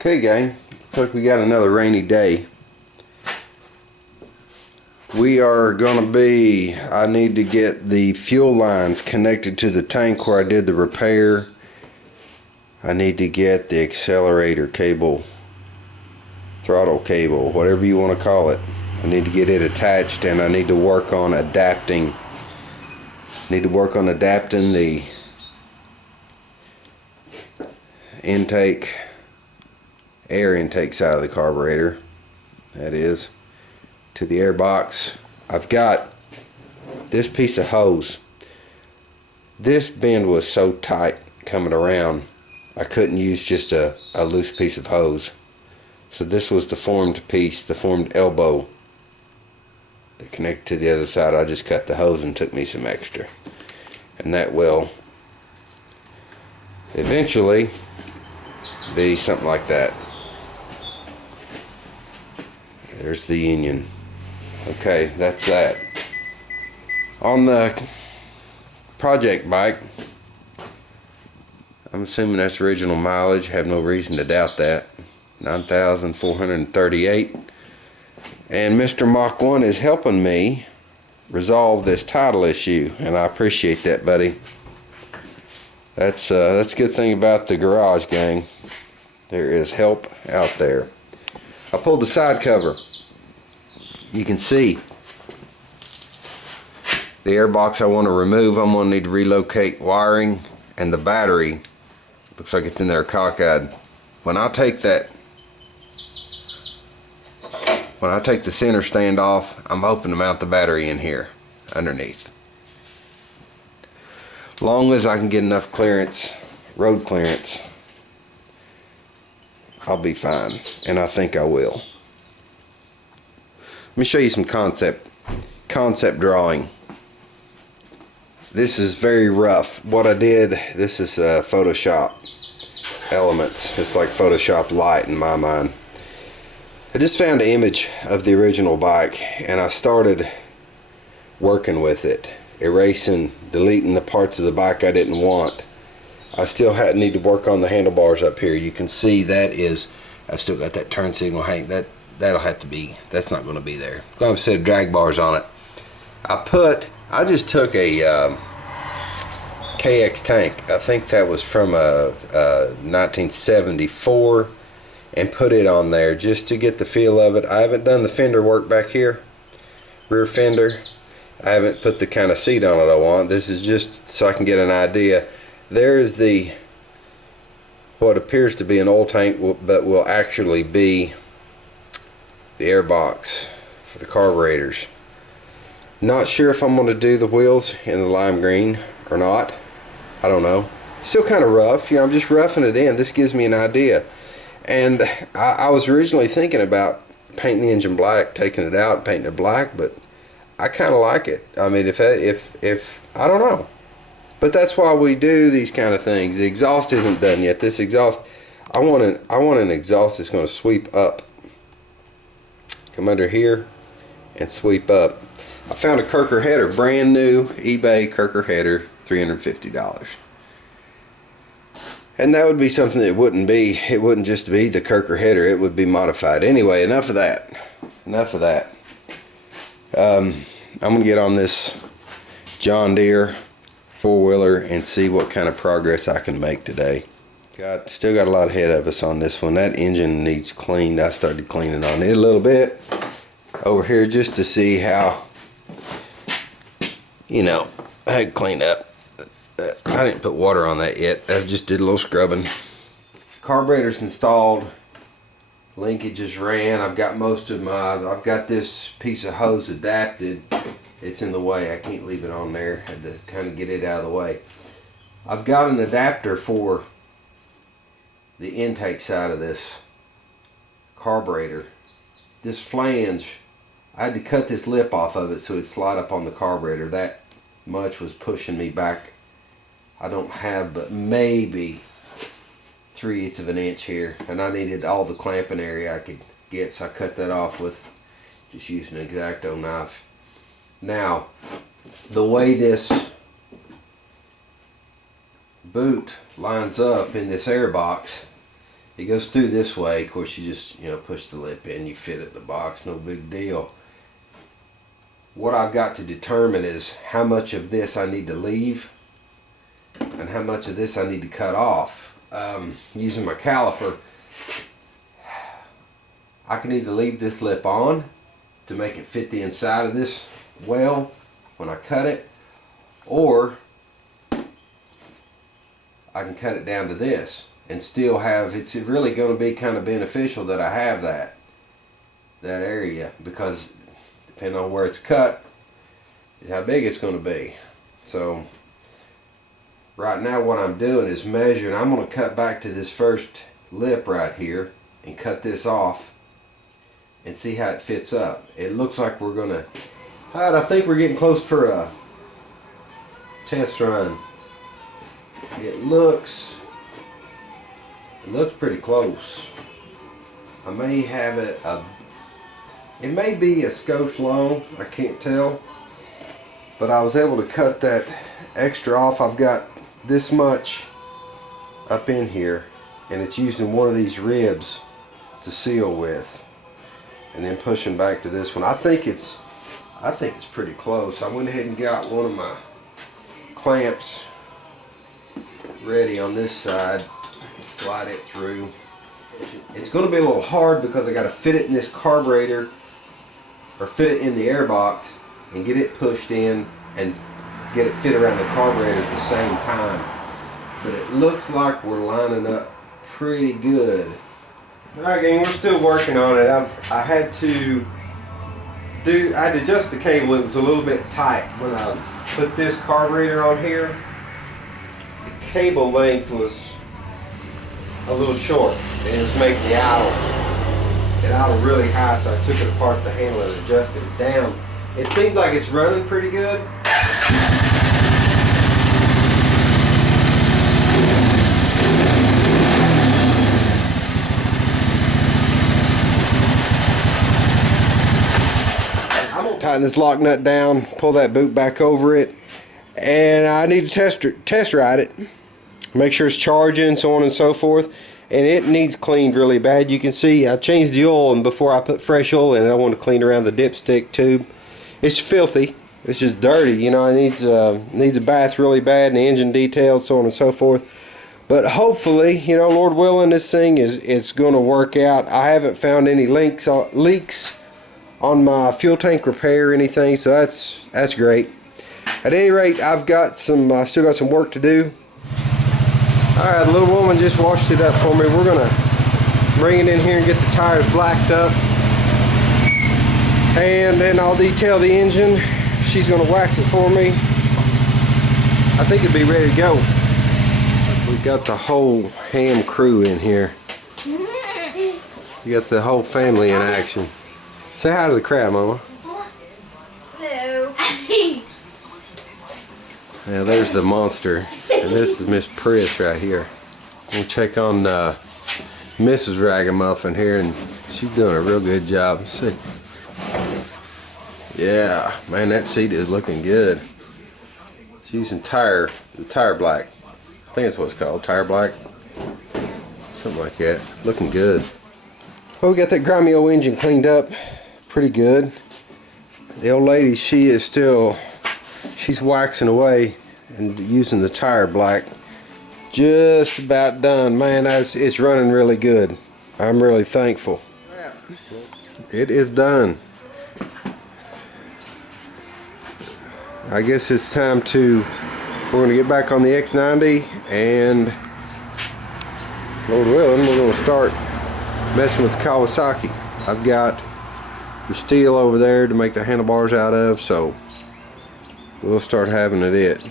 Okay, gang, looks like we got another rainy day. We are gonna I need to get the fuel lines connected to the tank where I did the repair. I need to get the accelerator cable, throttle cable, whatever you want to call it. I need to get it attached, and I need to work on adapting. The intake, air intake side of the carburetor, that is, to the air box. I've got this piece of hose. This bend was so tight coming around, I couldn't use just a loose piece of hose. So this was the formed piece, the formed elbow that connected to the other side. I just cut the hose and took me some extra. And that will eventually be something like that. There's the union. Okay, that's that. On the project bike, I'm assuming that's original mileage. Have no reason to doubt that. 9,438. And Mr. Mach 1 is helping me resolve this title issue, and I appreciate that, buddy. That's a good thing about the garage, gang. There is help out there. I pulled the side cover. You can see the air box I want to remove. I'm going to need to relocate wiring, and the battery looks like it's in there cockeyed. When I take the center stand off, I'm hoping to mount the battery in here underneath. Long as I can get enough clearance, road clearance, I'll be fine, and I think I will. Let me show you some concept drawing. This is very rough. What I did, this is Photoshop elements. It's like Photoshop Light in my mind. I just found an image of the original bike, and I started working with it, erasing, deleting the parts of the bike I didn't want. I still need to work on the handlebars up here. You can see that is, I've still got that turn signal hang. That'll have to be, that's not going to be there. I'm going to set drag bars on it. I just took a KX tank. I think that was from a 1974, and put it on there just to get the feel of it. I haven't done the fender work back here, rear fender. I haven't put the kind of seat on it I want. This is just so I can get an idea. There is what appears to be an oil tank, but will actually be the air box for the carburetors. Not sure if I'm going to do the wheels in the lime green or not. I don't know. Still kind of rough. I'm just roughing it in. This gives me an idea. And I was originally thinking about painting the engine black, taking it out and painting it black, but I kind of like it. I mean, if I don't know. But that's why we do these kind of things. The exhaust isn't done yet. This exhaust, I want an exhaust that's going to sweep up. Come under here and sweep up. I found a Kirker header, brand new eBay Kirker header, $350. And that would be something that it wouldn't just be the Kirker header, it would be modified. Anyway, enough of that. I'm going to get on this John Deere four-wheeler and see what kind of progress I can make today. Still got a lot ahead of us on this one. That engine needs cleaned. I started cleaning on it a little bit over here just to see how, I had cleaned up. I didn't put water on that yet. I just did a little scrubbing. Carburetor's installed. Linkages ran. I've got this piece of hose adapted. It's in the way. I can't leave it on there. Had to kind of get it out of the way. I've got an adapter for the intake side of this carburetor. This flange, I had to cut this lip off of it so it'd slide up on the carburetor. That much was pushing me back. I don't have but maybe 3/8 of an inch here, and I needed all the clamping area I could get, so I cut that off with just using an X-Acto knife. Now, the way this boot lines up in this air box It goes through this way. Of course, you just, push the lip in, you fit it in the box, no big deal. What I've got to determine is how much of this I need to leave and how much of this I need to cut off. Using my caliper, I can either leave this lip on to make it fit the inside of this well when I cut it, or I can cut it down to this and still have, it's really going to be kind of beneficial that I have that area, because depending on where it's cut is how big it's going to be. So right now what I'm doing is measuring. I'm going to cut back to this first lip right here and cut this off and see how it fits up. It looks like we're going to, alright, I think we're getting close for a test run. It looks pretty close. I may have it it may be a skosh long, I can't tell, but I was able to cut that extra off. I've got this much up in here, and it's using one of these ribs to seal with, and then pushing back to this one. I think it's pretty close. I went ahead and got one of my clamps ready on this side. I can slide it through. It's going to be a little hard because I got to fit it in this carburetor, or fit it in the air box and get it pushed in and get it fit around the carburetor at the same time. But it looks like we're lining up pretty good. Alright gang, we're still working on it. I had to adjust the cable. It was a little bit tight when I put this carburetor on here. The cable length was a little short and it was making the idle really high, so I took it apart the handle and adjusted it down. It seems like it's running pretty good. I'm gonna tighten this lock nut down, pull that boot back over it, and I need to test ride it, make sure it's charging, so on and so forth. And it needs cleaned really bad. You can see I changed the oil, and before I put fresh oil in it, I want to clean around the dipstick tube. It's filthy. It's just dirty. It needs a bath really bad, and the engine detailed, so on and so forth. But hopefully, Lord willing, this thing is going to work out. I haven't found any leaks on my fuel tank repair or anything, so that's great. At any rate, I've got still got some work to do. Alright, the little woman just washed it up for me. We're going to bring it in here and get the tires blacked up. And then I'll detail the engine. She's going to wax it for me. I think it'll be ready to go. We've got the whole ham crew in here. You got the whole family in action. Say hi to the crowd, Mama. Hello. Yeah, there's the monster. And this is Miss Priss right here. We'll check on Mrs. Ragamuffin here, and she's doing a real good job. See? Yeah, man, that seat is looking good. She's using the tire black. I think that's what it's called, tire black. Something like that. Looking good. Well, we got that grimy old engine cleaned up pretty good. The old lady, she's waxing away and using the tire black. Just about done. Man, it's running really good. I'm really thankful. It is done. I guess it's time we're going to get back on the X90, and Lord willing, we're going to start messing with the Kawasaki. I've got the steel over there to make the handlebars out of, so we'll start having it.